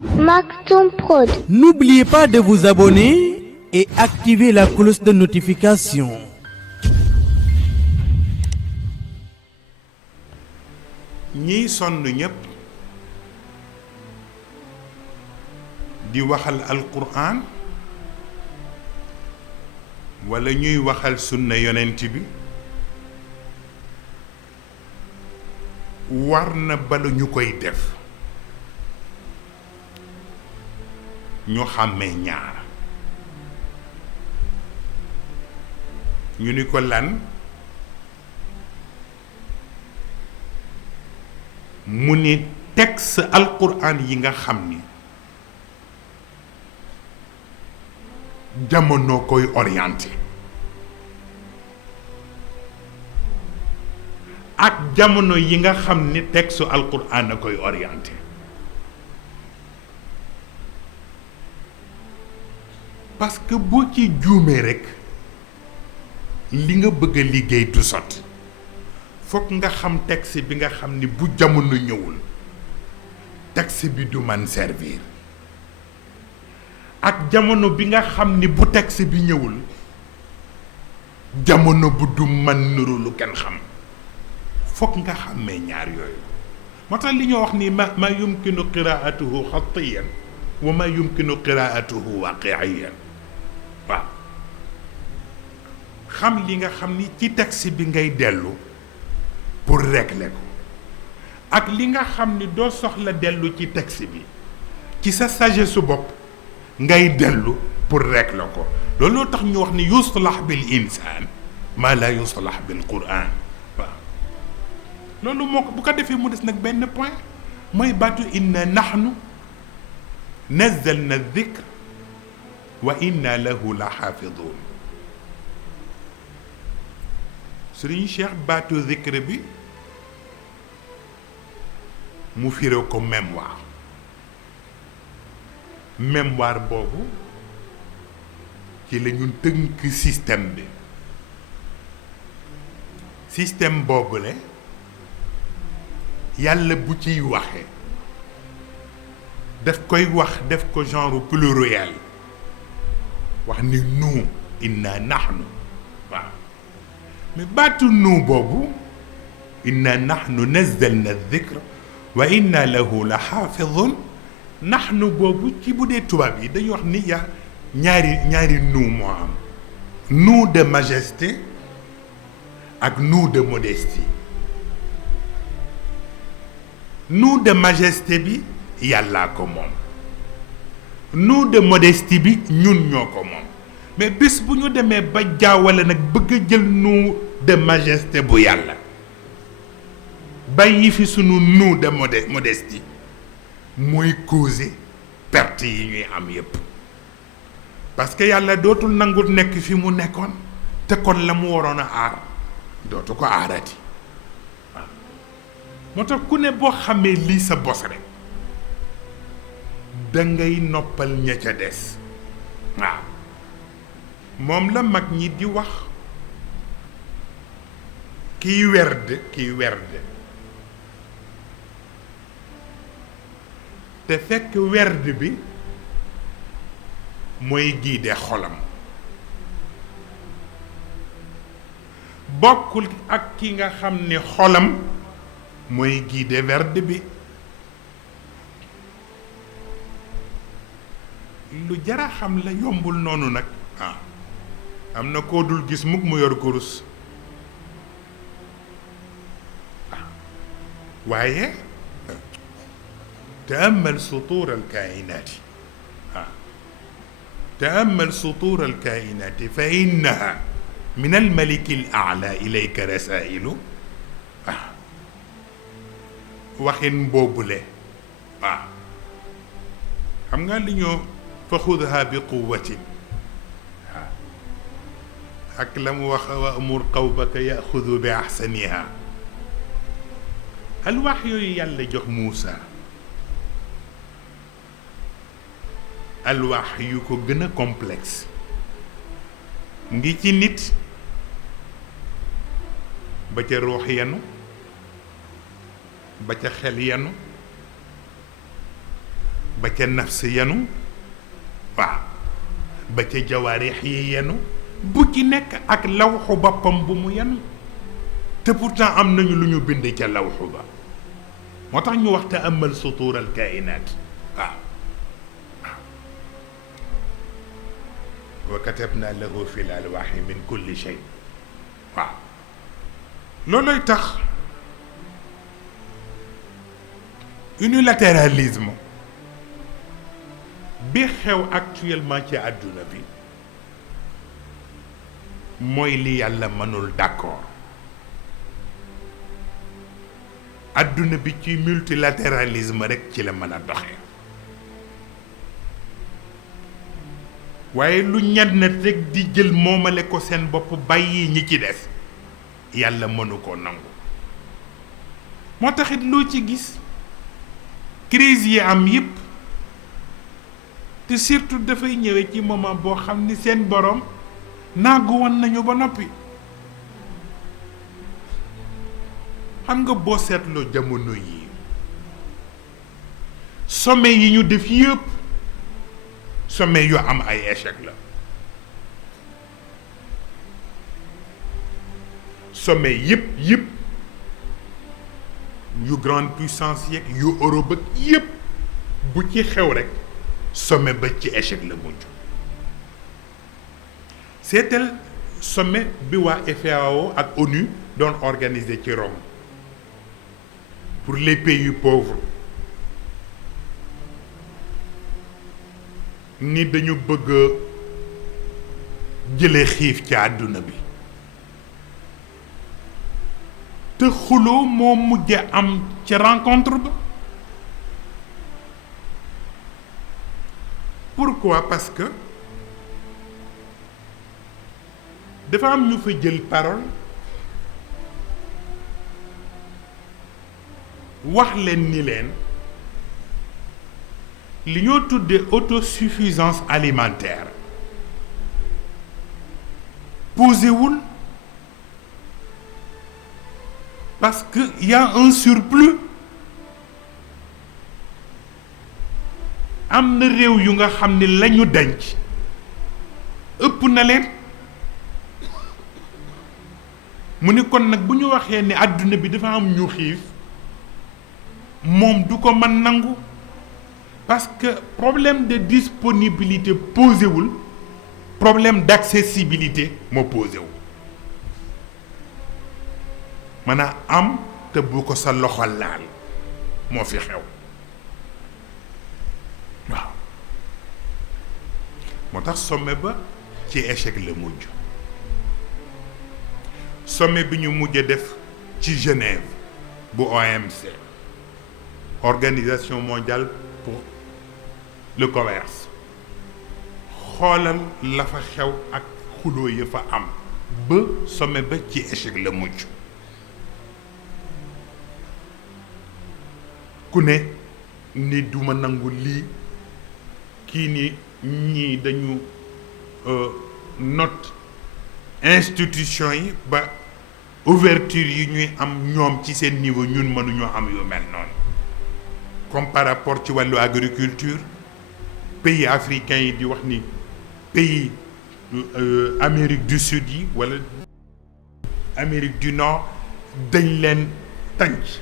Maktoum Prod. N'oubliez pas de vous abonner et activer la cloche de notification. ñiy sonn ñépp di waxal alquran wala ñuy waxal sunna yonent bi war na bala ñu koy def ñu xàmmee ñaar ñu ni ko lan mu ni texte alquran yi nga xam ni jamono koy orienté ak jamono yi nga xam ni texte alquran a koy orienté parce que boo ci juumee rekk li nga bëgg a liggéey du sotti fokk nga xam texte bi nga xam ni bu jamono ñëwul texte bi du man servir ak jamono bi nga xam ni bu texte bi ñëwul jamono bu du man nuru lu kenn xam fokk nga xàmmee ñaar yooyu moo tax li ñoo wax ni ma yumkinu qiraatuhu xatiyan wa ma yumkinu qiraatuhu waqiiyan waaw xam li nga xam ni ci texte bi ngay dellu pour régler ko ak li nga xam ni doo soxla dellu ci texte bi ci sa sagesse su bopp ngay dellu pour régler ko looloo tax ñu wax ni yuslah bil insaan maa laa yuslah bil quran waaw loolu moo ko bu ko defee mu des nag benn point mooy baatu inna nahnu nazzalna dhikr wa inna lahu la xaafidun Sëriñ Cheikh baatu dhikr bi mu firé ko mémoire mémoire boobu ci la ñu tënk système bi système boobu le yàlla bu ciy waxe daf koy wax def ko genre pluriel wax ni nu inna nahnu waaw mais baatu nu boobu inna nahnu nazzalna dhikra wa inna lahu la xaafidun naxnu boobu ci bu dee tubaab yi dañuy wax ni yaa ñaari nous moo am nous de majesté ak nous de modestie nous de majesté bi yàllaa ko moom nous de modestie bi ñun ñoo ko moom mais bés bu ñu demee ba jaawale nag bëgg a jël nous de majesté bu yàlla bàyyi fi sunu nous de modestie mooy causer perte yi ñuy am yépp parce que yàlla dootul nangul nekk fi mu nekkoon te kon la mu waroon a aar dootu ko aarati waaw moo tax ku ne boo xamee lii sa bos rek dangay noppal ña ca des waaw moom la mag ñi di wax kiy werd te fekk werd bi mooy giide xolam bokkul ak ki nga xam ni xolam mooy giide werd bi lu jara xam la yombul noonu nag am na koo dul gis mukk mu yor kurus waaye تأمل سطور الكائنات تأمل سطور الكائنات فإنها من الملك الأعلى إليك رسائل waxin boobule xam nga li ñoo fa xudha bi quwwatin ak la mu wax wa amur qawmaka yaxudu bi axsaniha alwaax yooyu yàlla jox Muusa alwaax yu ko gën a complexe ngi ci nit ba ca ruux yenu ba ca xel yenu ba ca nafs yenu waaw ba ca jawaarix yi yenu bu ci nekk ak lawxu boppam bu mu yenu te pourtant am nañu lu ñu bind ca lawxu ba moo tax ñu wax te amal sutuur al kainaat waaw wa katabna lahu fi l alwaaxi min kulli shay waaw looloy tax unilatéralisme bi xew actuellement ci àdduna bi mooy li yàlla mënul d'accord àdduna bi ci multilatéralisme rekk ci la mën a doxee waaye lu ñenn rekk di jël moomale ko seen bopp bàyyi ñi ci des yàlla mënu ko nangu moo taxit loo ci gis crise yi am yépp te surtout dafay ñëwee ci moment boo xam ni seen borom naagu woon nañu ba noppi xam nga boo seetloo jamono yi sommet yi ñu def yépp sommet yu am ay échec la sommet yépp yu grande puissance yeeg yu Europe ak yépp bu ci xew rek sommet ba ci échec la mujj seetal sommet bi waa FAO ak ONU doon organiser ci Rome pour les pays pauvres ni dañu bëgg a jële xiif ci àdduna bi te xuloo moo mujj am ci rencontre ba pourquoi parce que dafa am ñu fa jël parole wax leen ni leen li ñoo tuddee autosuffisance alimentaire posé wul parce que y a un surplus am na réew yu nga xam ne la ñu denc ëpp na leen mu ni kon nag bu ñu waxee ne àdduna bi dafa am ñu xiif moom du ko mën nangu parce que problème de disponibilité posé wul problème d'accessibilité moo posé wu mën a am te bu ko sa loxo laal moo fi xew waaw moo tax sommet ba ci échec la mujj sommet bi ñu mujj def ci Genève bu OMC Organisation mondiale pour le commerce xoolal la fa xew ak xuloo ya fa am ba sommet ba ci échec la mujj ku ne ni duma nangu lii kii ni ñii dañu note institution yi ba ouverture yi ñuy am ñoom ci seen niveau ñun mënuñoo am yu mel noonu comme par rapport ci wàllu agriculture pays africains yi di wax ni pays Amérique du Sud yi wala Amérique du Nord dañ leen tànc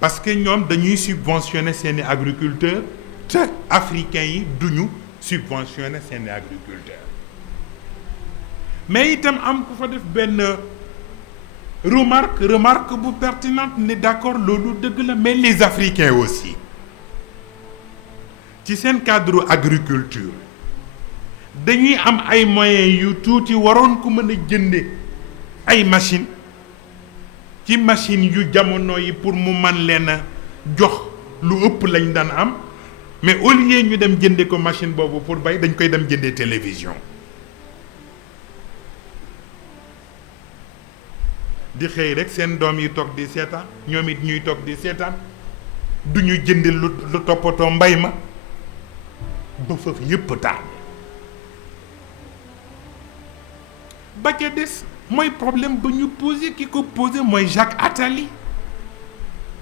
parce que ñoom dañuy subventionner seeni agriculteurs te africains yi duñu subventionner seeni agriculteurs mais itam am ku fa def benn remarque bu pertinente ne d'accord loolu dëgg la mais les Africains aussi ci seen cadre agriculture dañuy am ay moyens yu tuuti waroon ko mën a jënde ay machines ci machines yu jamono yi pour mu man leen a jox lu ëpp lañ daan am mais au lieu ñu dem jënde ko machine boobu pour bay dañ koy dem jëndee télévision di xëy rek seen doom yi toog di seetaan ñoom it ñuy toog di seetaan du ñu jënd lu toppatoo mbay ma ba foofu yépp taal ba ca des mooy problème ba ñu posé ki ko posé mooy Jacques Attali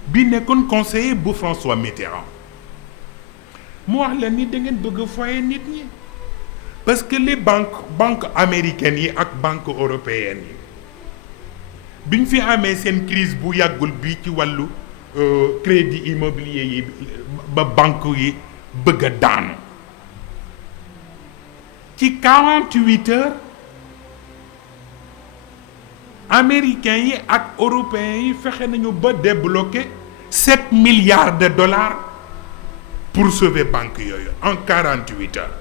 bi nekkoon conseiller bu François Mitterrand mu wax la ni da ngeen bëgg foye nit ñi parce que les banques américaines yi ak banques européennes yi biñ fi amee seen crise bu yàggul bi ci wàllu crédit immobilier yi ba banque yi bëgg a daanu ci 48 heures américains yi ak européens yi fexe nañu ba débloquer 7 milliards de dollars pour sauver banque yooyu en 48 heures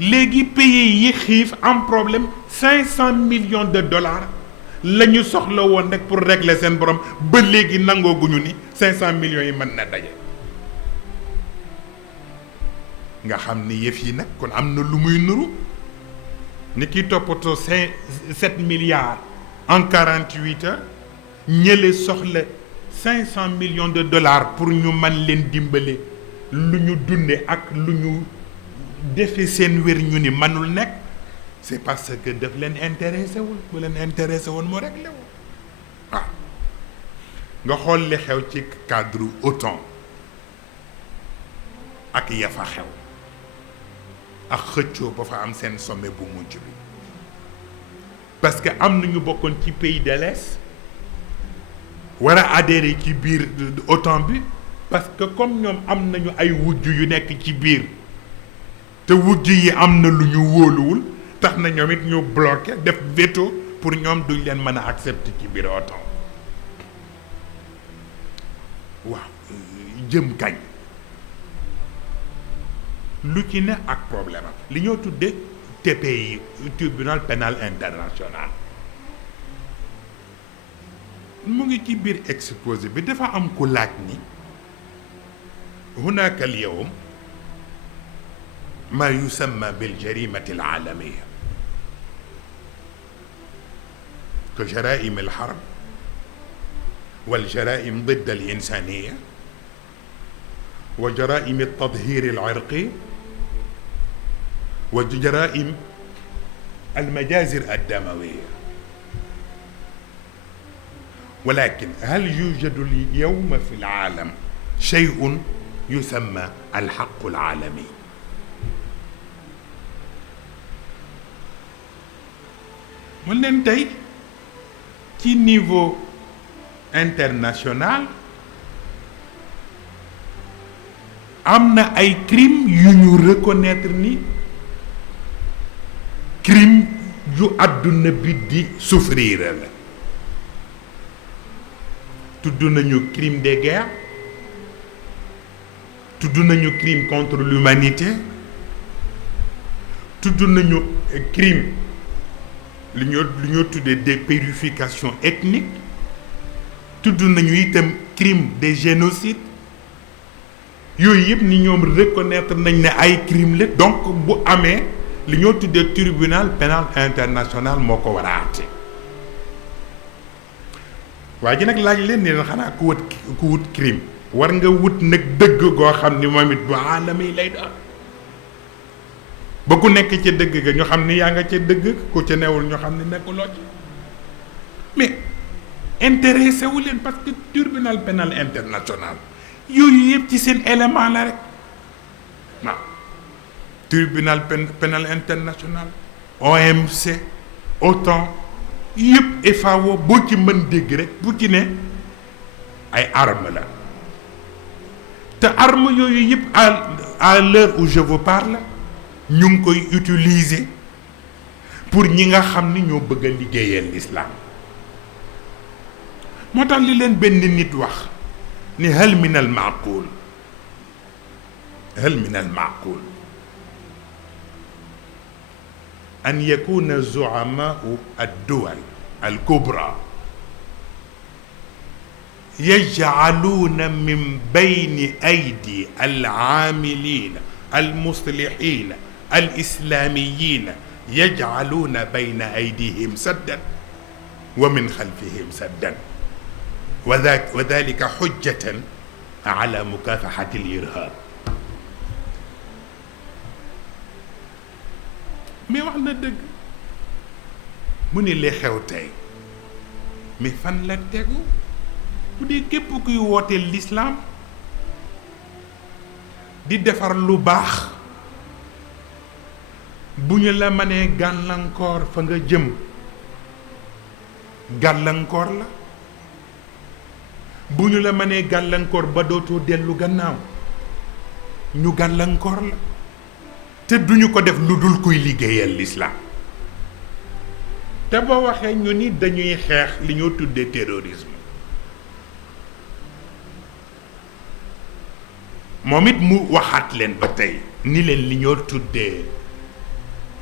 léegi pays yi xiif am problème 500 millions de dollars la ñu soxla woon rek pour régler seen borom ba léegi nangooguñu ni 500 millions yi mën na daje nga xam ni yëf yi nag kon am na lu muy nuru ni ki toppatoo 7 milliards en 48 heures ñële soxla 500 millions de dollars pour ñu mën leen dimbale lu ñu dunde ak lu ñu defe seen wér ñu ni mënul nekk c'est parce que daf leen intéressé wul bu leen intéressé woon moo réglé wul waaw nga xool li xew ci cadre OTAN ak ya fa xew ak xëccoo ba fa am seen sommet bu mujj bi parce que am nañu bokkoon ci pays de l'Est war a adhérer ci biir OTAN bi parce que comme ñoom am nañu ay wujj yu nekk ci biir te wujj yi am na lu ñu wóoluwul tax na ñoom it ñu bloqué def veto pour ñoom duñ leen mën a accepter ci biir OTAN waaw jëm kañ lu ci ne ak problème am li ñoo tudde TPI tribunal pénal international mu ngi ci biir exposé bi dafa am ku laaj ni hunaka al yawm ما يسمى بالجريمة العالمية كجرائم الحرب والجرائم ضد الإنسانية وجرائم التطهير العرقي وجرائم المجازر الدموية ولكن هل يوجد اليوم في العالم شيء يسمى الحق العالمي؟ mun leen tey ci niveau international am na ay crimes yu ñu reconnaître ni crime yu àdduna bi di souffrir la tudd nañu crime de guerre tudd nañu crime contre l'humanité tudd nañu crime li ñoo tuddee des purifications ethniques tudd nañu itam crime de génocide yooyu yëpp ni ñoom reconnaître nañ ne ay crime la donc bu amee li ñoo tuddee tribunal pénal international moo ko war a àtte waa ji nag laaj leen ni leen xanaa ku wut crime war nga wut nag dëgg goo xam ni moom it bu aalami lay doon ba ku nekk ca dëgg ga ñu xam ni yaa nga ca dëgg ku ca newul ñu xam ni nekkuloo ci mais intéressé wu leen parce que tribunal pénal international yooyu yëpp ci seen élément la rek waaw tribunal pénal international OMC OTAN yëpp FAO boo ci mën dégg rek bu ci ne ay arme la te arme yooyu yëpp à l'heure où je vous parle ñu ngi koy utiliser pour ñi nga xam ni ñoo bëgg a liggéeyal l'islam moo tax li leen benn nit wax ni hal min al maaqul an yakuna zu'amaa'u ad-duwal al-kubra yaj'aluuna min bayni aydi al-aamiliina al-muslihiina al-islaamiyiina yaj'aluuna bayna aydihim saddan wa min xalfihim saddan wa dhalika hujjatan ala mukafahati al-irhab mais wax na dëgg mu ni li xew tey mais fan la tegu bu dee képp kuy wooteel l'islam di defar lu baax bu ñu la mënee gàllankoor fa nga jëm gàllankoor la bu ñu la mënee gàllankoor ba dootoo dellu gannaaw ñu gàllankoor la te duñu ko def lu dul kuy liggéeyal l'islam te boo waxee ñu ni dañuy xeex li ñoo tuddee terrorisme moom it mu waxaat leen ba tey ni leen li ñoo tuddee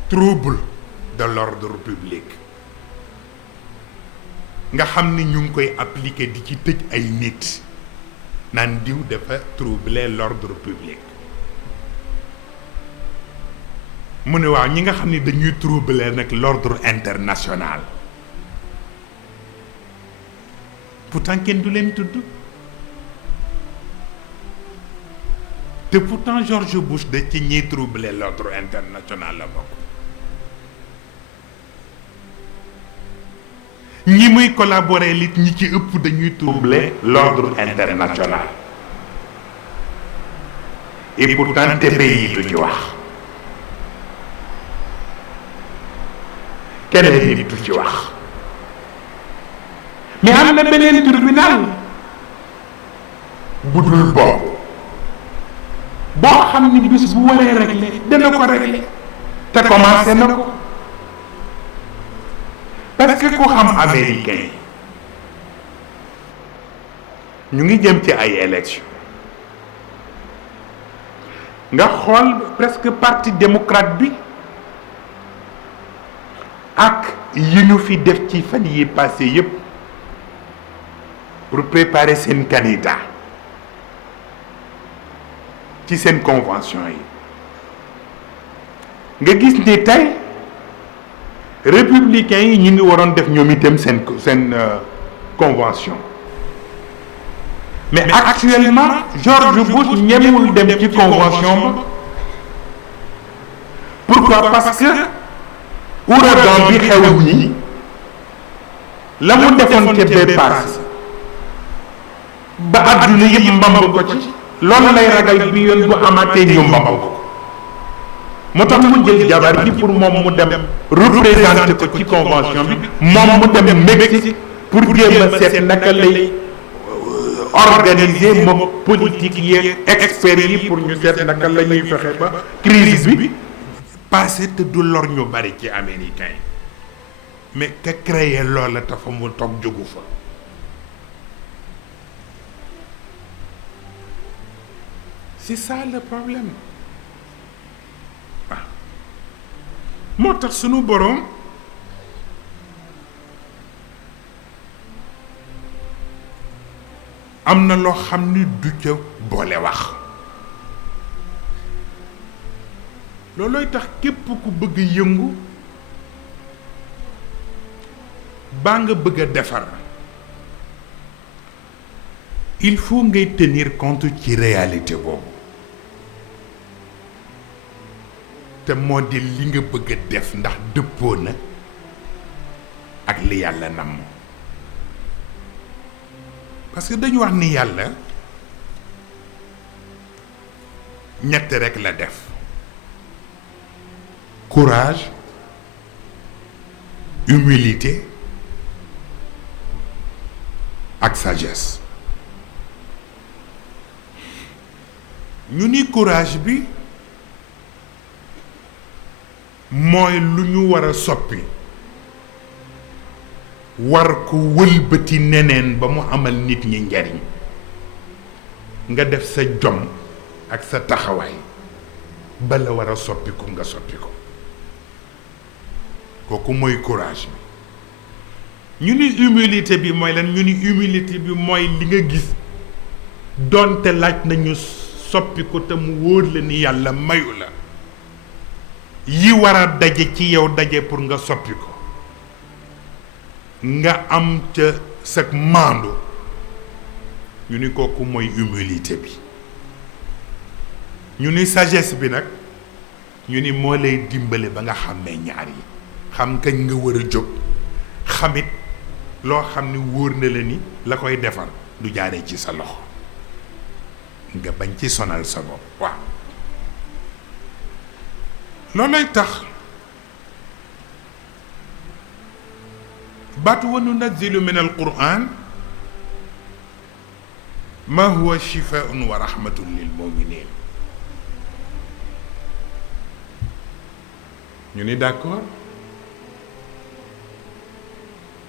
trouble de l'ordre public nga xam ni ñu ngi koy appliquer di ci tëj ay nit naan diw dafa troubler l'ordre public mu ne waaw ñi nga xam ni dañuy troubler nag l'ordre international pourtant kenn du leen tudd te pourtant George Bush da ci ñiy troubler l'ordre international la bokk ñi muy collaborer lit ñi ci ëpp dañuy troubler l'ordre international et pourtant TPI du ci wax keneen nit du ci wax mais am na beneen tribunal bu dul boobu boo xam ni bis bu waree régler dana ko régler te commencé na ko parce que ku xam américain ñu ngi jëm ci ay élections nga xool presque parti démocrate bi ak yi ñu fi def ci fan yi passé yépp pour préparer seen candidat ci seen convention yi nga gis ni tey républicains yi ñu ngi waroon def ñoom itam seen convention mais actuellement George Bush ñemewul dem ci convention ba pourquoi parce que ouragan bi xew nii la mu defoon ca bee paase ba adduna yëpp mbamb ko ci loolu lay ragal bi yoon bu amaatee ñu mbamb ko moo tax mu jël jabar bi pour moom mu dem représenter ko ci convention bi moom mu dem Mexique pour jéem a seet naka lay organiser moom politique yi experts yi pour ñu seet naka la ñuy fexe ba crise bi passé te du lor ñu bari ci américain yi mais ka créer loola te fa mu toog jógu fa c'est ça le problème waaw moo tax sunu boroom am na loo xam ni du ca boole wax loolooy tax képp ku bëgg yëngu baa nga bëgg a defar il faut ngay tenir compte ci réalité boobu te moo di li nga bëgg a def ndax dëppoo na ak li yàlla namm parce que dañu wax ni yàlla ñett rekk la def courage humilité ak sagesse ñu ni courage bi mooy lu ñu war a soppi war ko wëlbati neneen ba mu amal nit ñi njariñ nga def sa jom ak sa taxawaay ba la war a soppi ko nga soppi ko kooku mooy courage bi ñu ni humilité bi mooy lan ñu ni humilité bi mooy li nga gis doonte laaj nañu soppi ko te mu wóor la ni yàlla mayu la yi war a daje ci yow daje pour nga soppi ko nga am ca sag maandu ñu ni kooku mooy humilité bi ñu ni sagesse bi nag ñu ni moo lay dimbale ba nga xàmmee ñaar yi xam kañ nga war a jóg xamit loo xam ni wóor na la ni la koy defar du jaaree ci sa loxo nga bañ ci sonal sa bopp waaw loolay tax baatu wa nunazzilu min alquran ma huwa shifaun wa rahmatun lil muminin ñu ni d'accord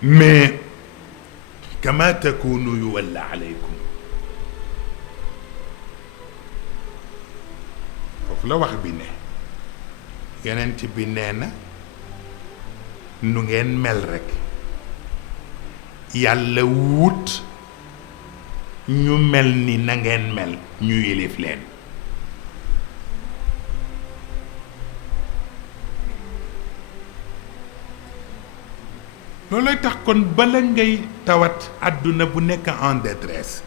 mais kama takunu yuwalla alaykum foofu la wax bi ne yonent bi nee na nu ngeen mel rekk yàlla wut ñu mel ni na ngeen mel ñu yilif leen loolay tax kon bala ngay tawat àdduna bu nekk en détresse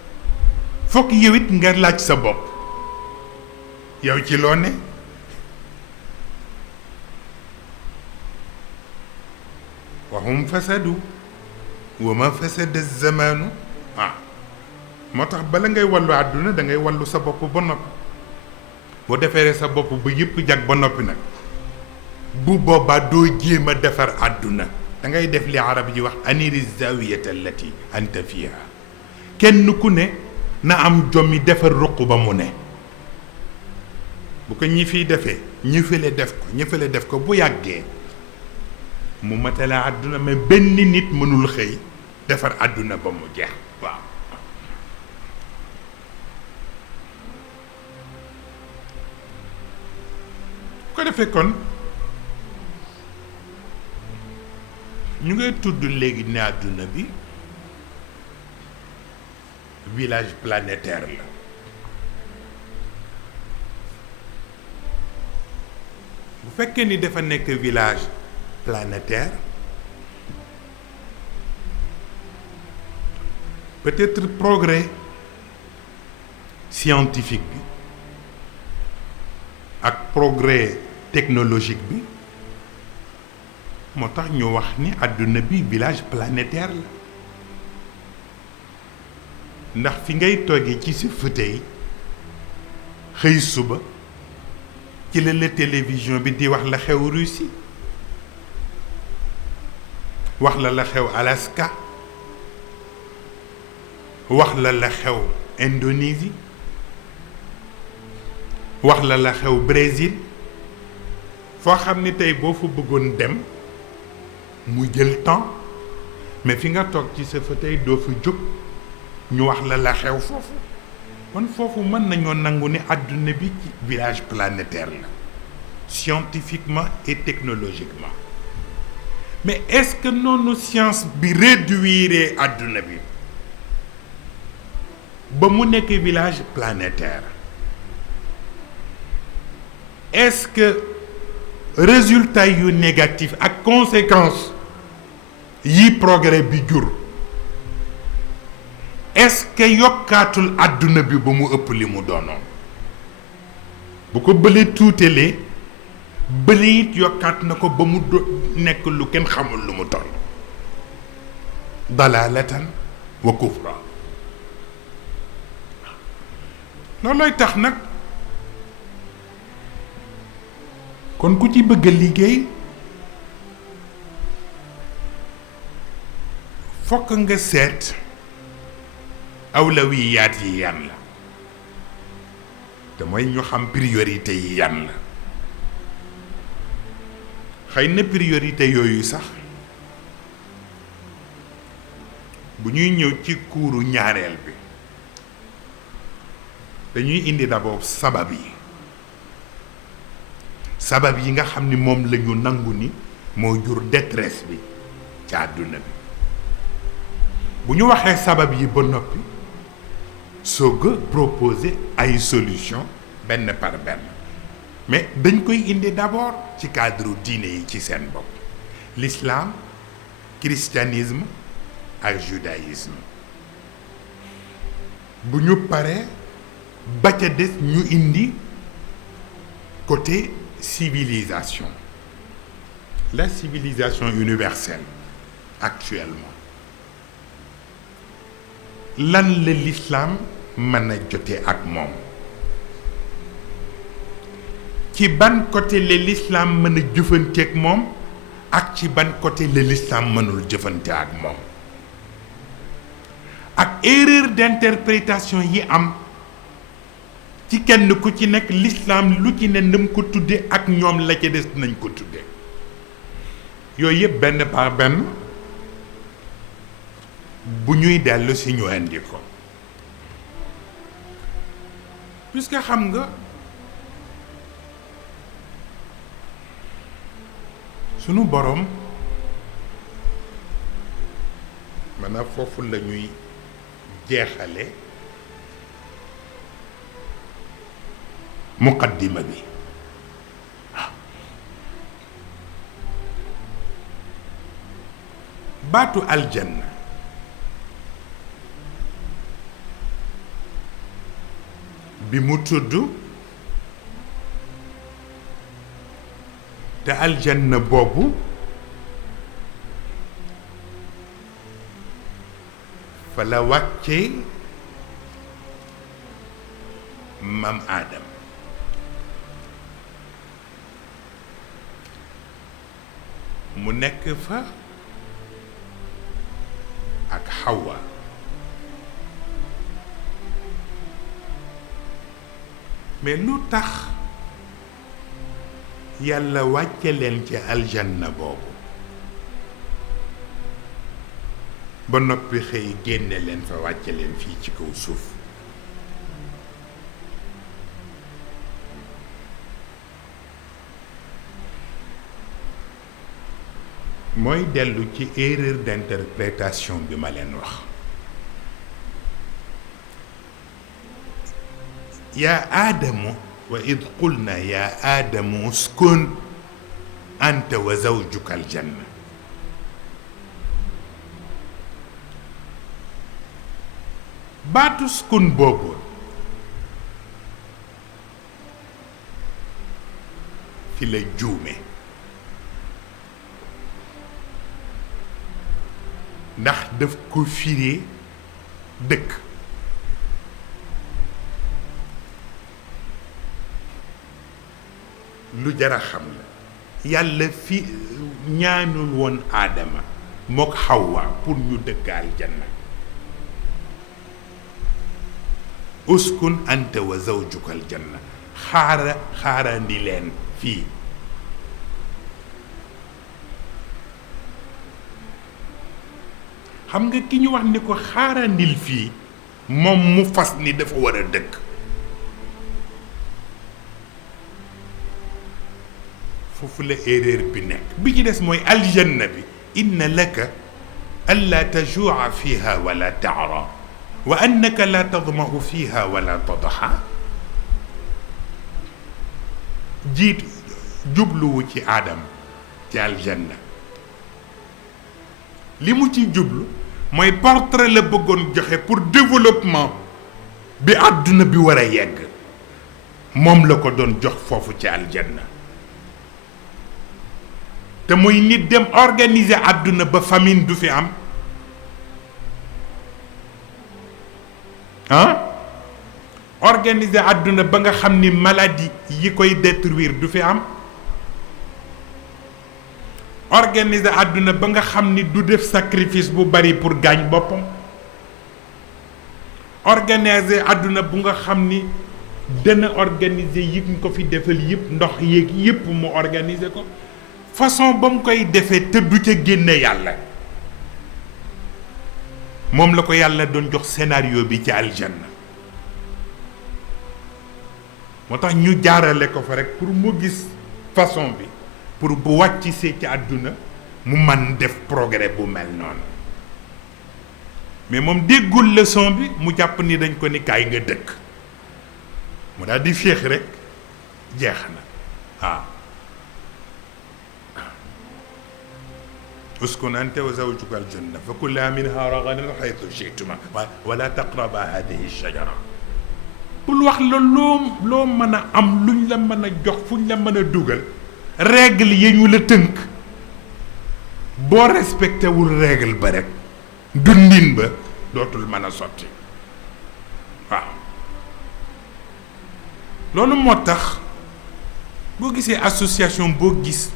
fokk yow it nga laaj sa bopp yow ci loo ne wahum fasadu wa ma fasada zamanu moo tax bala ngay wallu àdduna da ngay wallu sa bopp ba noppi boo defaree sa bopp ba yëpp jag ba noppi nag bu boobaa doo jéem a defar àdduna da ngay def li arab ji wax aniri zawiyata allati anta fiha kenn ku ne na am jommi defar ruq ba mu ne bu ko ñi fiy defee ñi fële def ko bu yàggee mu matale àdduna mais benn nit mënul xëy defar àdduna ba mu jeex waaw bu ko defee kon ñu ngay tudd léegi ne àdduna bi village planétaire la bu fekkee ni dafa nekk village planétaire peut-être progrès scientifique bi ak progrès technologique bi moo tax ñu wax ni àdduna bi village planétaire la ndax fi ngay toogee ci sa fauteuil xëy suba ci la télévision bi di wax la xew Russie wax la xew Alaska wax la xew Indonésie wax la xew Brésil foo xam ni tey boo fa bëggoon dem mu jël temps mais fi nga toog ci sa fauteuil doo fa jóg ñu wax la xew foofu kon foofu mën nañoo nangu ni àdduna bi ci village planétaire la scientifiquement et technologiquement mais est-ce que noonu science bi réduire àdduna bi ba mu nekk village planétaire est-ce que résultat yu négatif ak conséquences yi progrès bi jur est-ce que yokkaatul àdduna bi ba mu ëpp li mu doonoon bu ko bële tuutalee bële it yokkaat na ko ba mu nekk lu kenn xamul lu mu toll dalalatan wa kufra loolooy tax nag kon ku ci bëgg a liggéey fokk nga seet awlawiyaat yi yan la te mooy ñu xam priorité yi yan la xëy na priorité yooyu sax bu ñuy ñëw ci kuuru ñaareel bi dañuy indi d'abord sabab yi nga xam ni moom la ñu nangu ni moo jur détresse bi ci àdduna bi bu ñu waxee sabab yi ba noppi soog a proposer ay solution benn par benn mais dañ koy indi d'abord ci cadre diine yi ci seen bopp l'islam christianisme ak judaïsme bu ñu paree ba ca des ñu indi côté civilisation la civilisation universelle actuellement lan la l'islam mën a jote ak moom ci ban côté la l'islam mën a jëfanteeg moom ak ci ban côté la l'islam mënul jëfante ak moom ak erreur d'interprétation yi am ci kenn ku ci nekk l'islam lu ci ne nam ko tudde ak ñoom la ca des nañ ko tudde yooyu yëpp benn par benn bu ñuy dellu si ñu indi ko puisque xam nga sunu borom maanaam foofu la ñuy jeexale muqaddima bi baatu aljanna bi mu tudd te aljanna boobu fa la wàcce maam Aadam mu nekk fa ak Hawa mais lu tax yàlla wàcce leen ci aljanna boobu ba noppi xëy génne leen fa wàcce leen fii ci kaw suuf mooy dellu ci erreur d'interprétation bi ma leen wax yaa aadamu wa id qulna yaa aadamu uskun anta wa zawjuka aljanna baatu uskun boobu fi la juume ndax daf ko firee dëkk lu jara xam la yàlla fi ñaanul woon aadama mook Hawa pour ñu dëkk aljanna uskun anta wa zawjuka aljanna xaarandi leen fii xam nga ki ñu wax ni ko xaarandil fii moom mu fas ni dafa war a dëkk foofu la erreur bi nekk bi ci des mooy aljanna bi inna laka alla tajua fiha wala taara wa annaka la tadmau fiha wala tadxa jiit jubluwu ci aadam ci aljanna li mu ci jublu mooy portrait la bëggoon joxe pour développement bi àdduna bi war a yegg moom la ko doon jox foofu ci aljanna te muy nit dem organiser àdduna ba famine du fi am organiser àdduna ba nga xam ni maladie yi koy détruire du fi am organiser àdduna ba nga xam ni du def sacrifice bu bari pour gaañ boppam organiser àdduna bu nga xam ni dana organiser yi ñu ko fi defal yëpp ndox yéeg yëpp mu organiser ko façon ba mu koy defee te du ca génne yàlla moom la ko yàlla doon jox scénario bi ci aljanna moo tax ñu jaarale ko fa rek pour mu gis façon bi pour bu wàcc see ci àdduna mu man def progrès bu mel noonu mais moom déggul leçon bi mu jàpp ni dañ ko ni kaay nga dëkk mu daal di féex rek jeex na waaw uskun anta wa zawjuka aljanna fa kulaa minha ragadan haythu shi'tuma wala taqraba hadihi shajara bul wax la loo mën a am luñ la mën a jox fuñ la mën a dugal règle yi ñu la tënk boo respecté wul règle ba rek dundin ba dootul mën a sotti waaw loolu moo tax boo gisee association boo gis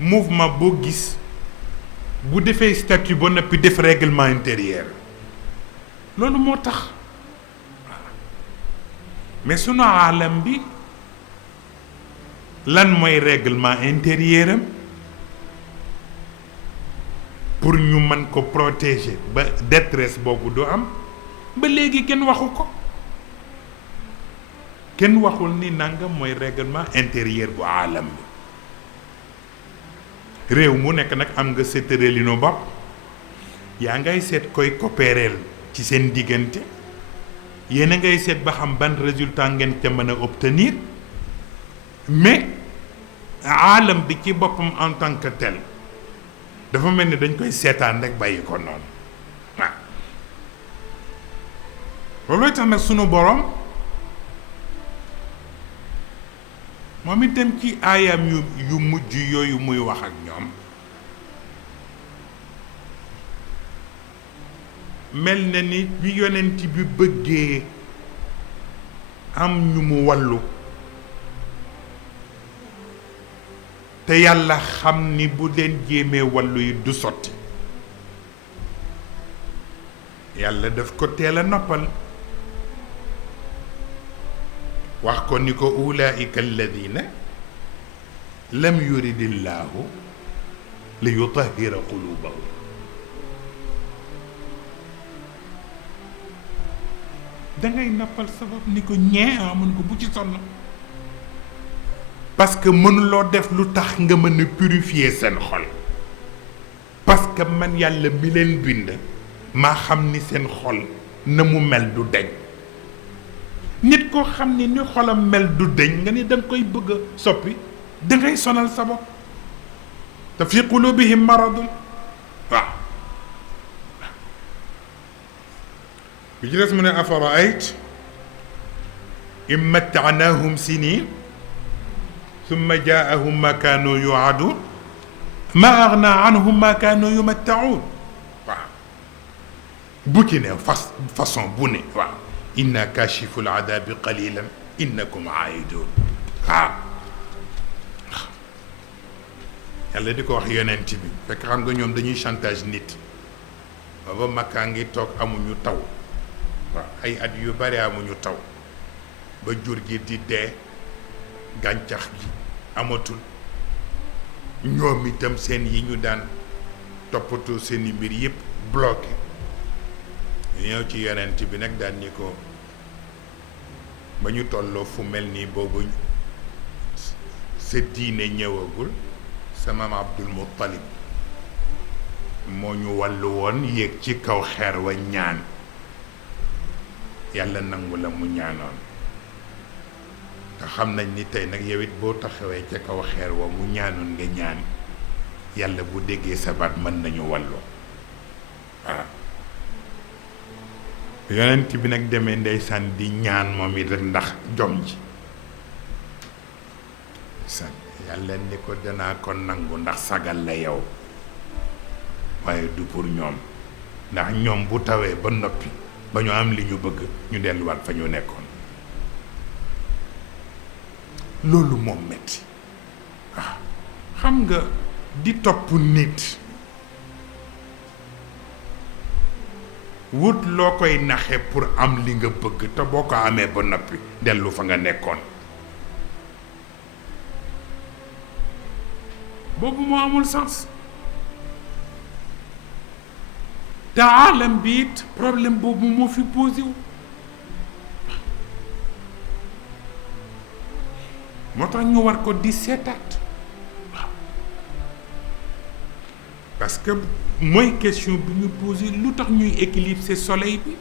mouvement boo gis bu defee statut ba noppi def règlement intérieur loolu moo tax mais sunu aalam bi lan mooy règlement intérieur am pour ñu mën ko protéger ba détresse boobu du am ba léegi kenn waxu ko kenn waxul ni nangam mooy règlement intérieur bu aalam bi réew mu nekk nag am nga sa tëralinu bopp yaa ngay seet koy coopérer ci seen diggante yéen a ngay seet ba xam ban résultat ngeen ca mën a obtenir mais aalam bi ci boppam en tant que tel dafa mel ni dañ koy seetaan rek bàyyi ko noonu waaw loolooy tax nag sunu borom moom itam ci aayam yu mujj yooyu muy wax ak ñoom mel na ni bi yonent bi bëggee am ñu mu wallu te yàlla xam ni bu leen jéemee wallu yi du sotti yàlla daf ko teel a noppal wax ko ni ko ulaika alladina lam yuridillahu li yutahhira qulubahum dangay noppal sabab ni ko ñee amun ko bu ci sonn parce que mënuloo def lu tax nga mën a purifier seen xol parce que man yàlla mi leen bind maa xam ni seen xol na mu mel du deñ nit koo xam ni xolam mel du deñ nga ni danga koy bëgg a soppi dangay sonal sa bopp te fi qulubihim maradun waaw bi ci des mu ne afaraayt in mattaanaahum sinin summa jaahum ma kaanu yuadun ma agna anhum ma kaanu yumattaun waaw bu ci ne façon bu ne waaw inna kashifu l adabi qalilan innakum aidun waaw yàlla di ko wax yonent bi fekk xam nga ñoom dañuy chantage nit booba makkaa ngi toog amuñu taw waaw ay at yu bari amuñu taw ba jur gi di dee gàncax gi amatul ñoom itam seen yi ñu daan toppatoo seeni mbir yépp bloqué ñëw ci yonent bi nag daan ni ko ba ñu tolloo fu mel nii boobu sa diine ñëwagul sa maam Abdul Muttalib moo ñu wàllu woon yéeg ci kaw xeer wa ñaan yàlla nangu la mu ñaanoon te xam nañ ni tey nag yow it boo taxawee ca kaw xeer wa mu ñaanoon nga ñaan yàlla bu déggee sa baat mën nañu wàllu waaw yonent bi nag demee ndeysaan di ñaan moom it rek ndax jom ji san yàlla ni ko danaa ko nangu ndax sagal la yow waaye du pour ñoom ndax ñoom bu tawee ba noppi ba ñu am li ñu bëgg ñu delluwaat fa ñu nekkoon loolu moom metti waaw xam nga di topp nit wut loo koy naxe pour am li nga bëgg te boo ko amee ba noppi dellu fa nga nekkoon boobu moo amul sens te aalam bi it problème boobu moo fi posé wu moo tax ñu war ko di seetaat waaw parce que mooy question bi ñu posé lu tax ñuy éclipser soleil bi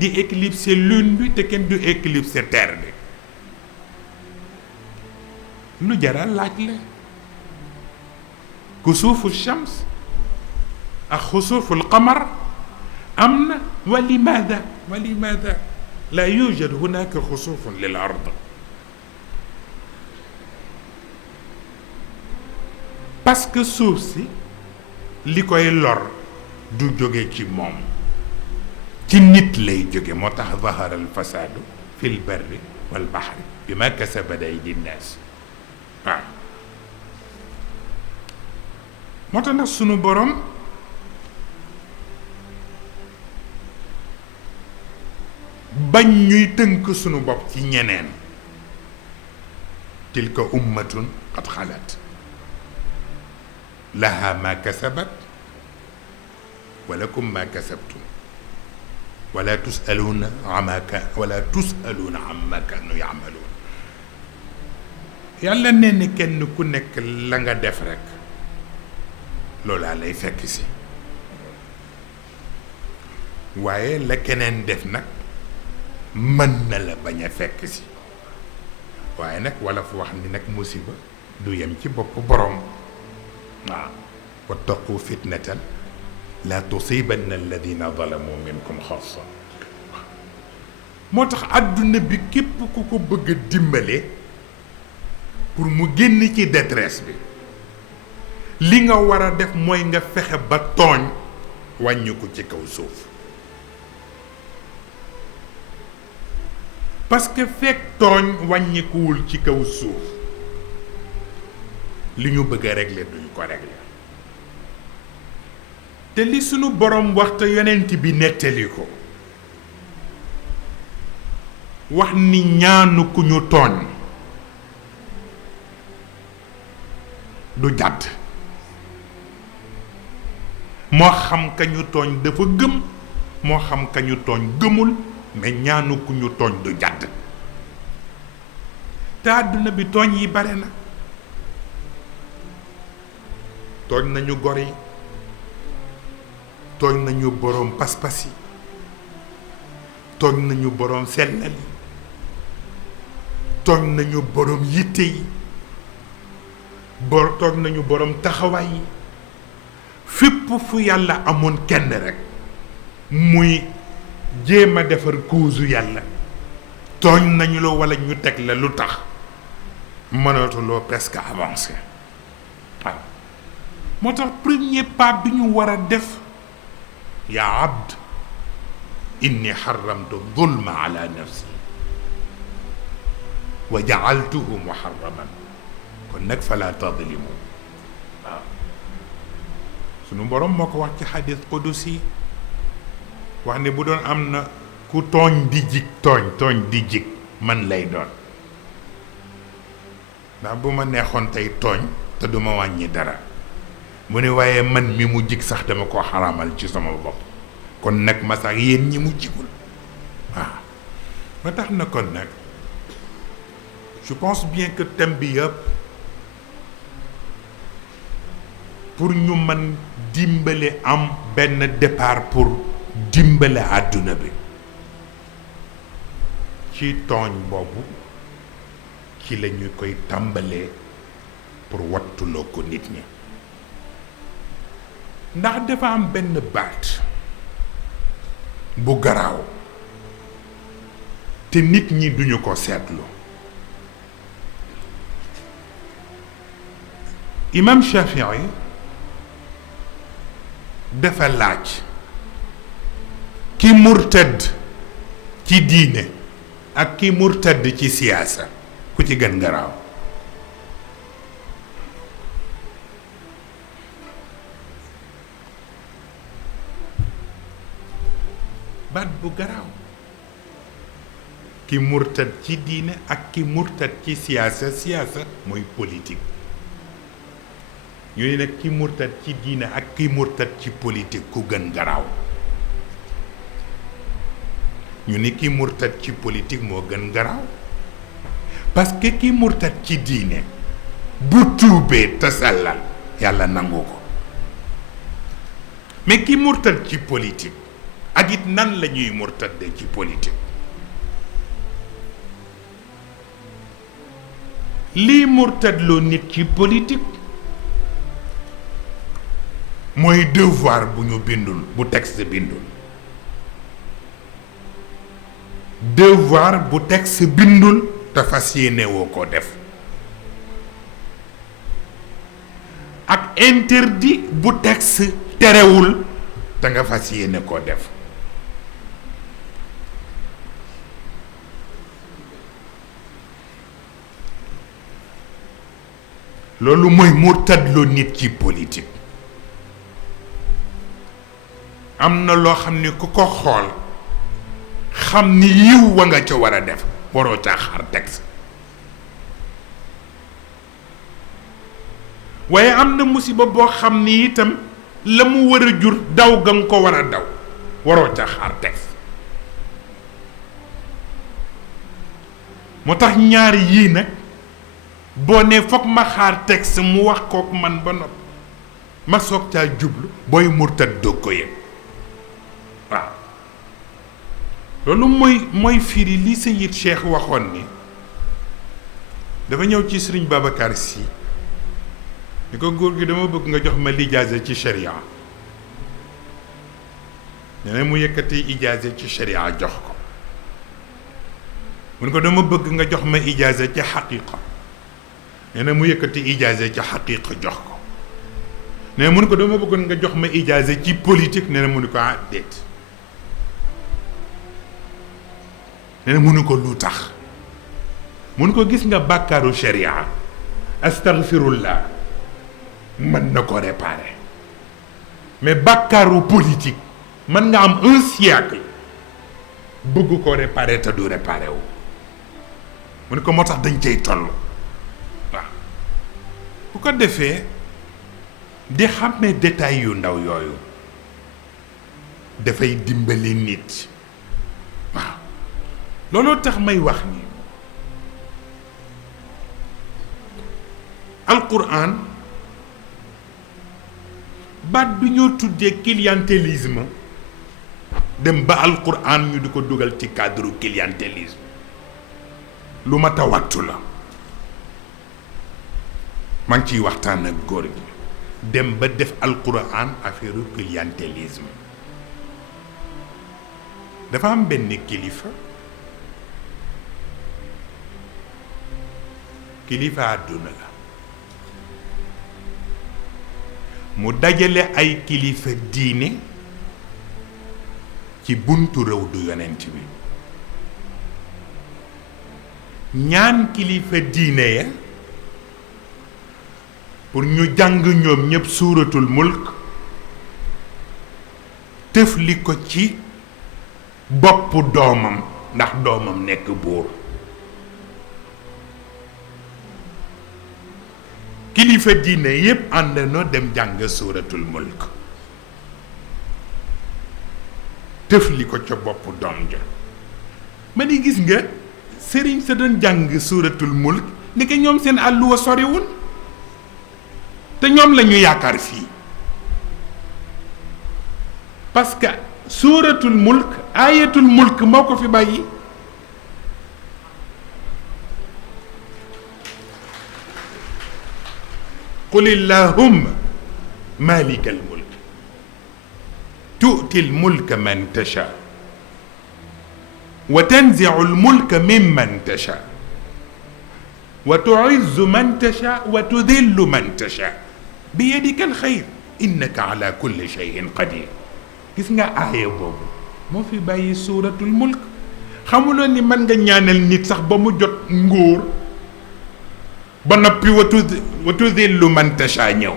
di éclipser lune bi te kenn du éclipser terre bi lu jaral laaj la kusuufu shams ak xusuufu alqamar am na wa limaada la yujad hunaka xusuufun lil ard parce que suuf si li koy lor du jóge ci moom ci nit lay jóge moo tax zahara al fasaadu fil barri wal bahri bima kasabat aydi nnaas waaw moo tax nag sunu borom bañ ñuy tënk sunu bopp ci ñeneen tilka ummatun qad xalat laha ma kasabat wa lakum ma kasabtum wala tusaluuna amma kanu yaamaluun yàlla nee na kenn ku nekk la nga def rekk loolaa lay fekk si waaye la keneen def nag mën na la bañ a fekk si waaye nag wala fu wax ni nag musiba du yem ci bopp boroom waaw wattaqu fitnatan la tusibanna alladina zalamu minkum xassa moo tax àdduna bi képp ku ko bëgg a dimbale pour mu génn ci détresse bi li nga war a def mooy nga fexe ba tooñ wàññi ko ci kaw suuf parce que fekk tooñ wàññikuwul ci kaw suuf li ñu bëgg a régler duñ ko régler te li sunu borom waxta yonent bi nettali ko wax ni ñaanu ku ñu tooñ du jàdd moo xam ka ñu tooñ dafa gëm moo xam ka ñu tooñ gëmul mais ñaanu ku ñu tooñ du jàdd te àdduna bi tooñ yi bare na tooñ nañu gor yi tooñ nañu boroom pas-pas yi tooñ nañu boroom sellal yi tooñ nañu boroom yitte yi tooñ nañu boroom taxawaay yi fépp fu yàlla amoon kenn rekk muy jéem a defar cause yàlla tooñ nañu la walla ñu teg la lu tax mënatuloo presque avancé waaw moo tax premier pas bi ñu war a def yaa abd inni xaramtu zulma ala nafsi wa jaaltuhu muharraman kon nag fala tadlimu waaw sunu borom moo ko wax ci xadis qudusi wax ne bu doon am na ku tooñ di jig tooñ di jig man lay doon ndax bu ma neexoon tey tooñ te du ma wàññi dara mu ne waaye man mi mu jig sax dama ko xaraamal ci sama bopp kon nag ma sax yéen ñi mu jigul waaw ba tax na kon nag je pense bien que thème bi yëpp pour ñu mën dimbale am benn départ pour dimbale àdduna bi ci tooñ boobu ci la ñu koy tàmbalee pour wattuloo ko nit ñi ndax dafa am benn baat bu garaaw te nit ñi duñu ko seetlu imam Shafii dafa laaj ki murtad ci diine ak ki murtad ci siyaasa ku ci gën garaaw baat bu garaaw ki murtad ci diine ak ki murtad ci siyaasa mooy politique ñu ne nag ki murtad ci diine ak ki murtad ci politique ku gën garaaw ñu ni ki murtad ci politique moo gën garaaw parce que ki murtad ci diine bu tuubee te sellal yàlla nangu ko mais ki murtad ci politique ak it nan la ñuy murtadde ci politique lii murtadloo nit ci politique mooy devoir bu ñu bindul bu texte bindul devoir bu texte bindul te fas yéene woo ko def ak interdit bu texte terewul te nga fas yéene koo def loolu mooy murtadloo nit ci politique. am na loo xam ni ku ko xool xam ni yiw wa nga ca war a def waroo caa xaar texte. waaye am na musiba boo xam ni itam la mu war a jur daw ga nga ko war a daw waroo ca xaar texte. moo tax ñaari yii nag boo ne foog ma xaar texte mu wax kook man ba noppi ma soog caa jublu booy murtad doog ko yëg waaw. loolu mooy firi li Seyid Cheikh waxoon ni dafa ñëw ci Sëriñ Babacar Sy ni ko góor gi dama bëgg nga jox ma lijaasa ci sharia. nee na mu yëkkati ijaasa ci sharia jox ko. mu ne ko dama bëgg nga jox ma ijaasa ci xaqiqa. nee na mu yëkkati ijaasa ci xaqiqa jox ko. nee na mu ne ko dama bëggoon nga jox ma ijaasa ci politique. nee na mu ne ko ah déet. nee na mu ne ko lu tax. mu ne ko gis nga bàkkaaru sharia astaghfirullah mën na ko réparer. mais bàkkaaru politique mën nga am un siècle bëgg ko réparer te du réparer wu. mu ne ko moo tax dañ cay toll waaw. bu ko defee di xàmmee détails yu ndaw yooyu dafay dimbali nit waaw. looloo tax may wax ni alquran baat bi ñoo tuddee clientélisme dem ba alquran ñu di ko dugal ci cadre clientélisme lu ma tawattu la. maa ngi ciy waxtaan ak góor gi dem ba def alquran affaire clientélisme. dafa am benn kilifa àdduna la mu dajale ay kilifa diine ci buntu réew du yonent bi ñaan kilifa diine ya pour ñu jàng ñoom ñëpp suuratul mulk tëfli ko ci boppu doomam ndax doomam nekk buur. kilifa diine yépp ànd na dem jàng suuratul mulk tëfli ko ca boppu doom ja. ma ni gis nga sëriñ sa doon jàng suuratul mulk ni ko ñoom seen àlluwa soriwul te ñoom la ñu yaakaar fii parce que suuratul mulk aayatul mulk moo ko fi bàyyi. qul illahumma malika almulk tu'ti almulka man tasha wa tanzi'u almulka mimman tasha wa tu'izzu man tasha wa tudhillu man tasha bi yadika alxayr innaka ala kulli shay'in qadir. gis nga aaya boobu moo fi bàyyi suuratul mulk. xamuloo ni mën nga ñaanal nit sax ba mu jot nguur ba noppi wa tudhillu man tasha ñëw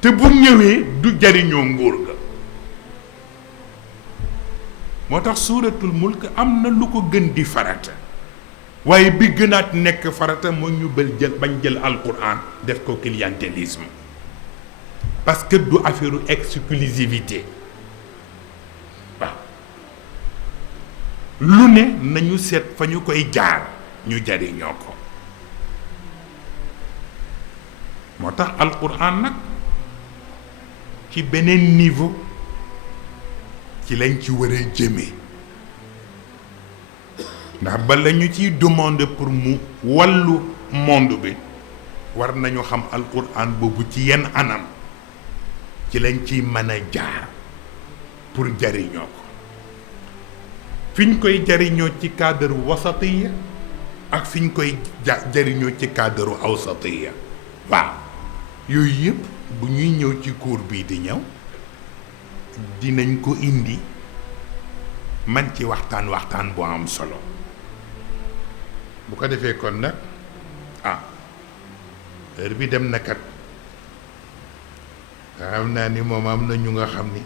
te bu ñëwee du jariñoo nguur ga. moo tax suuratul mulk am na lu ko gën di farata waaye bi gënaat nekk farata moo ñu bañ jël alquran def ko clientélisme parce que du affaire exclusivité waaw. lu ne nañu seet fa ñu koy jaar ñu jariñoo ko. moo tax alquran nag ci beneen niveau ci lañ ci war a jëmee ndax bala ñu ciy demander pour mu wàllu monde bi war nañu xam alquran boobu ci yenn anam ci lañ ciy mën a jaar pour jariñoo ko. fi ñu koy jariñoo ci cadre wasatiya ak fi ñu koy jariñoo ci cadre awsatiya waaw. yooyu yëpp bu ñuy ñëw ci cours bii di ñëw dinañ ko indi man ci waxtaan bu am solo. bu ko defee kon nag ah heure bi dem na kat nga xam naa ni moom am na ñu nga xam ni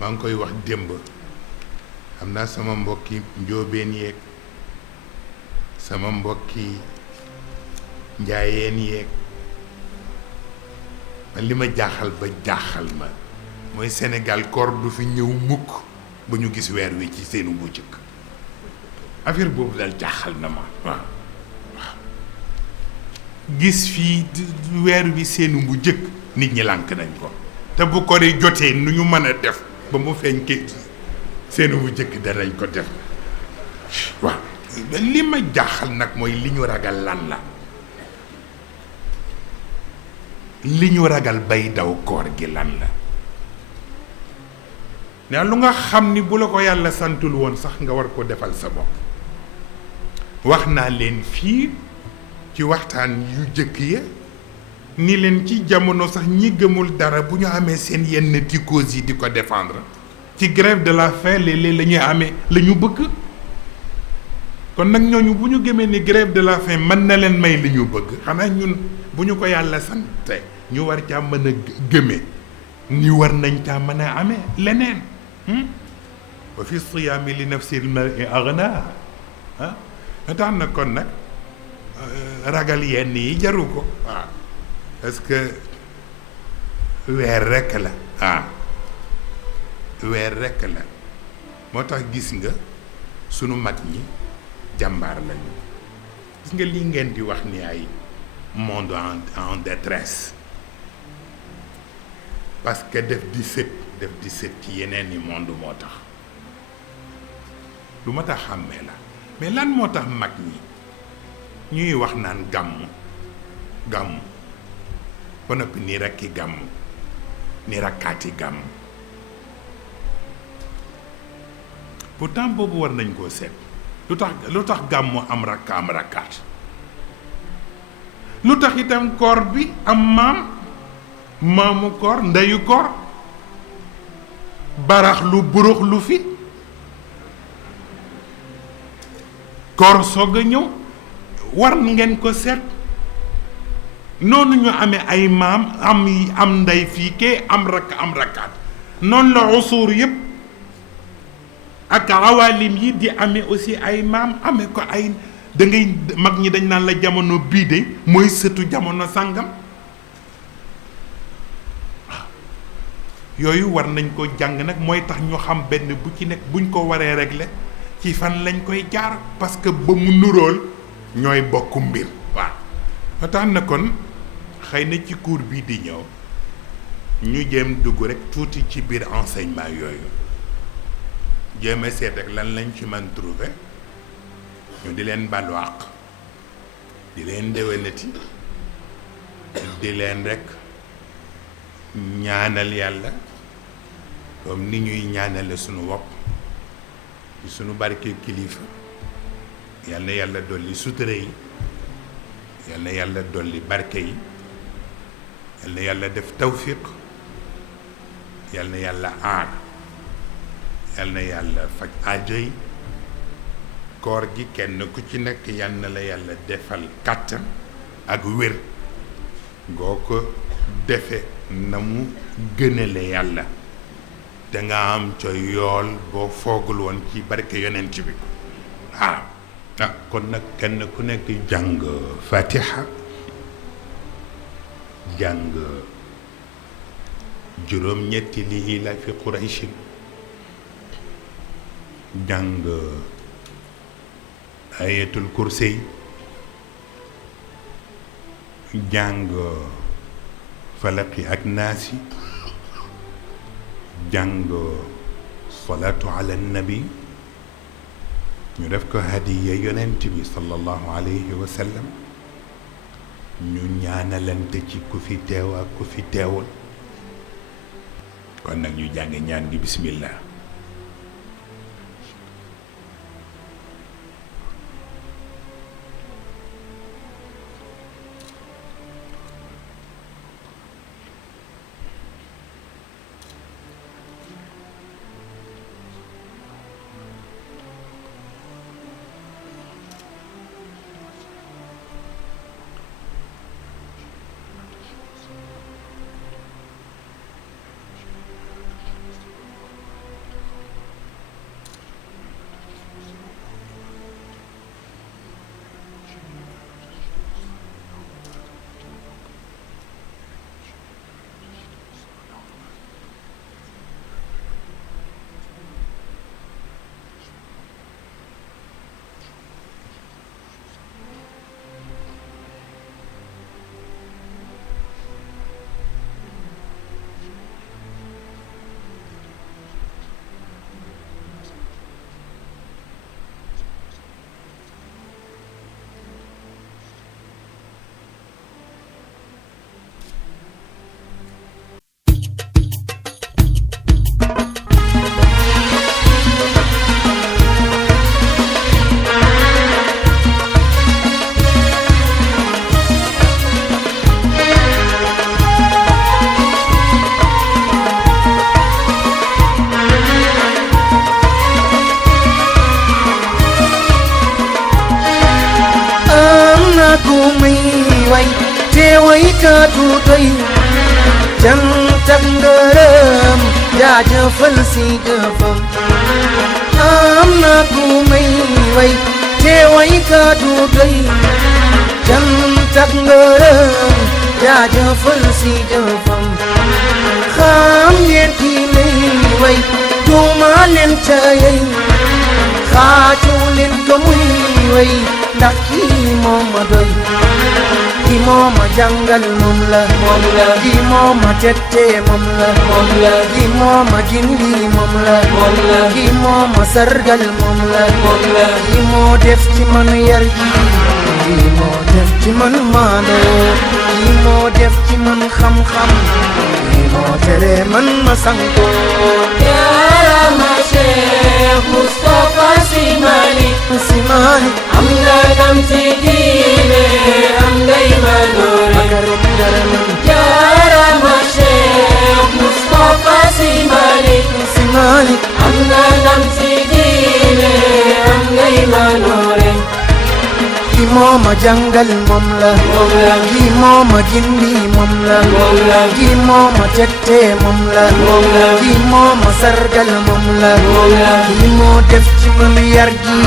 maa ngi koy wax démb xam naa sama mbokki njóobeen yeeg sama mbokki njaayeen yeeg man li ma jaaxal ba jaaxal ma mooy Sénégal koor du fi ñëw mukk ba ñu gis weer wi ci seenu bu jëkk affaire boobu daal jaaxal na ma waaw waaw gis fii weer wi seenu bu jëkk nit ñi lànk nañ ko te bu ko di jotee nu ñu mën a def ba mu feeñ kay seenu bu jëkk danañ ko def waaw li ma jaaxal nag mooy li ñu ragal lan la li ñu ragal bay daw koor gi lan la ne lu nga xam ni bu la ko yàlla santul woon sax nga war ko defal sa bopp wax naa leen fii ci waxtaan yu jëkk ya ni leen ci jamono sax ñi gëmul dara bu ñu amee seen yenn ticcoses yi di ko défendre ci grève de la faim léeg-léeg la ñuy amee la ñu bëgg kon nag ñooñu bu ñu gëmee ni grève de la faim mën na leen may li ñu bëgg xanaa ñun bu ñu ko yàlla sante ñu war caa mën a gëmee ni war nañ caa mën a amee leneen wa fi siyaami li nafsi l-mar'i aghnaa ah tax na kon nag ragal yenn yi jaru ko waaw parce que weer rekk la weer rekk la moo tax gis nga sunu mag ñi jàmbaar lañu gis nga lii ngeen di wax ni ay monde en détresse parce que def di sët ci yeneen i monde moo tax lu ma tax xàmmee la mais lan moo tax mag ñi ñuy wax naan gàmmu ba noppi ni rakki gàmmu ni rakkaati gàmmu pourtant boobu war nañ koo seet lu tax gàmmu am rakka am rakkaat lu tax itam koor bi am maamu koor ndeyu koor barax lu burux lu fi koor soog a ñëw war ngeen ko seet noonu ñu amee ay maam am ndey fii kee am rakkaat noonu la usuur yépp ak awalim yi di amee aussi ay maam amee ko ay da ngay mag ñi dañ naan la jamono bii de mooy sëtu jamono sàngam waaw yooyu war nañ ko jàng nag mooy tax ñu xam benn bu ci nekk buñ ko waree régler ci fan lañ koy jaar parce que ba mu nuróol ñooy bokk mbir waaw ba tax na kon xëy na ci cours bii di ñëw ñu jéem dugg rek tuuti ci biir enseignement yooyu jéem a seet ak lan lañ ci mën trouver ñu di leen balu àq di leen déwénati di leen rek ñaanal yàlla comme ni ñuy ñaanale sunu wopp ci sunu barke kilifa yal na yàlla dolli sutura yi yal na yàlla dolli barke yi yal na yàlla def tawfiq yal na yàlla aar yal na yàlla faj aajo yi koor gi kenn ku ci nekk yal na la yàlla defal kàttan ak wér ngoo ko defe na mu gënale yàlla da nga am ca yool boo foogul woon ci barke yonent bi waaw kon nag kenn ku nekk jàng fatiha jàng juróom-ñetti li ila fi qurayshin jàng ayatul kursi jàng falaqi ak naasi jàng salaatu ala nabi ñu def ko hadiya yonent bi sallallahu alayhi wa sallam ñu ñaanalante ci ku fi teew ak ku fi teewul kon nag ñu jàng ñaan gi bismillah teeway kàddu doy cant ak ngërëm jaajëfal si jëfam am na ku may way teeway kàddu doy cant ak ngërëm jaajëfal si jëfam xam ngeen ki may way tuuma leen ca yey xaaju leen ko muy way ndax kii moo ma doy kii moo ma jàngal moom la kii moo ma tette moom la kii moo ma gindi moom la kii moo ma sargal moom la kii moo def ci man yar gi kii moo def ci man maandoo kii moo def ci man xam-xam kii moo tere man ma sanko Yarama Cheikh Mustafa Sy Malick am nga ndam ci diine am ngay manoore Yarama Cheikh Mustafa Sy Malick am nga ndam ci diine am ngay manoore kii moo ma jàngal moom la kii moo ma gindi moom la kii moo ma tette moom la kii moo ma sargal moom la kii moo def ci man yar gi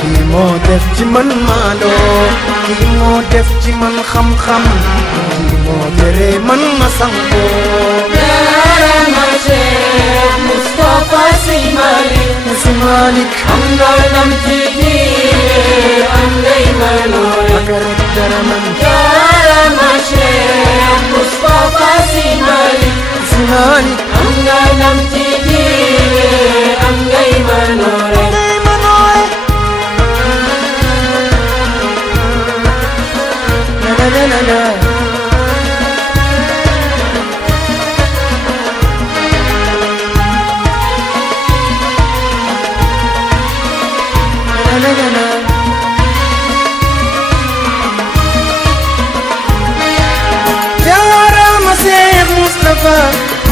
kii moo def ci man maandoo kii moo def ci man xam-xam kii moo tere man ma sanko Yarama Cheikh Mustafa Sy Malick am nga ndam ci diine am ngay manoore Yarama Cheikh Mustafa Sy Malick am nga ndam ci diine am ngay manoore Yarama Cheikh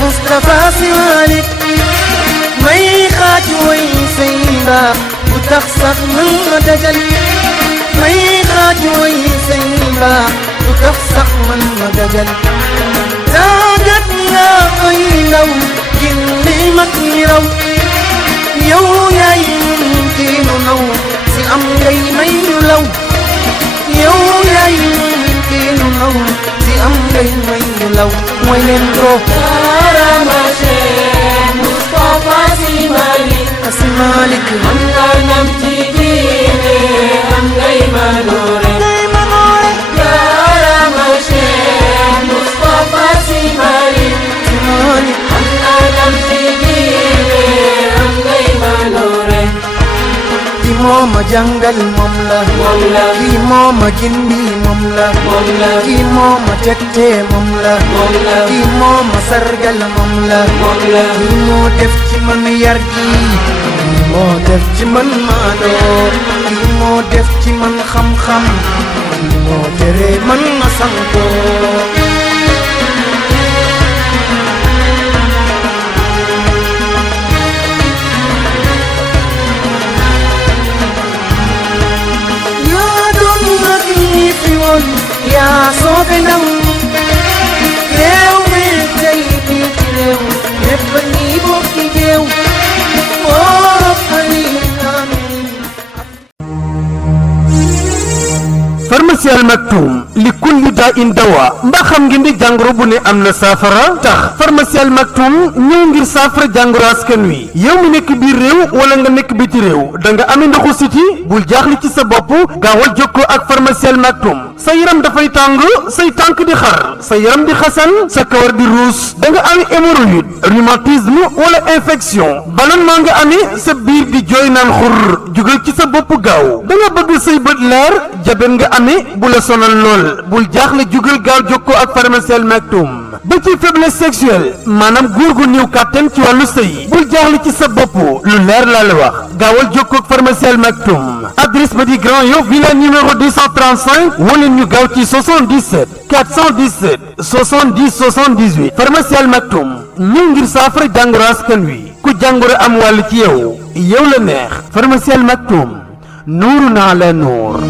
Mustafa Sy Malick may xaaj way say mbaax bu tax sax mën ma dajal may xaaj way say mbaax bu tax sax mën ma dajal tàggat nga ay ndaw gindi mag ñi raw yow yaay ñun kii nu naw si am ngay may ñu law yow yaay ñun kii nu naw si am ngay may ñu law mooy leen ko Yarama Cheikh Mustafa Sy Malick am nga ndam ci diine am ngay manoore Yarama Cheikh Mustafa Sy Malick am nga ndam ci diine am ngay manoore kii moo ma jàngal moom la kii moo ma gindi moom la kii moo ma tette moom la kii moo ma sargal moom la kii moo def ci man yar gi kii moo def ci man maandoo kii moo def ci man xam-xam kii moo tere man ma sanko yaa soofe ndaw réew mi tey bii ci réew lépp ñi bokki géew pharmacie Al Maktoum li kulli daa in dawa mbaa xam ngeen di jàngoro bu ne am na saafara tax pharmacie Al Maktoum ñëw ngir saafara jàngoro askan wi yow mi nekk biir réew wala nga nekk biti réew da nga amee ndoxu siti bul jaaxle ci sa bopp gaawal jokkoo ak pharmacie Al Maktoum sa yaram dafay tàng say tànk di xar sa yaram di xasan sa kawar di ruus da nga amee hémorroïde rhumatisme wala infection ballonnement nga amee sa biir di jooy naan xur jugal ci sa bopp gaaw da nga bëgg say bët leer jabet nga amee bu la sonal lool bul jaaxle jugal gaaw jokkoo ak pharmacie Al Maktoum ba ci faiblesse sexuelle maanaam góor gu néew kàttan ci wàllu sëy bul jaaxle ci sa bopp lu leer laa la wax gaawal jokkoo ak pharmacie Al Maktoum adresse ba di Grand Yoff villa numéro 235 wala ñu gaaw ci 77 417 70 78 pharmacie Al Maktoum ñëw ngir saafara jàngoro askan wi ku jàngoro am wàll ci yow la neex pharmacie Al Maktoum nuurun ala nuur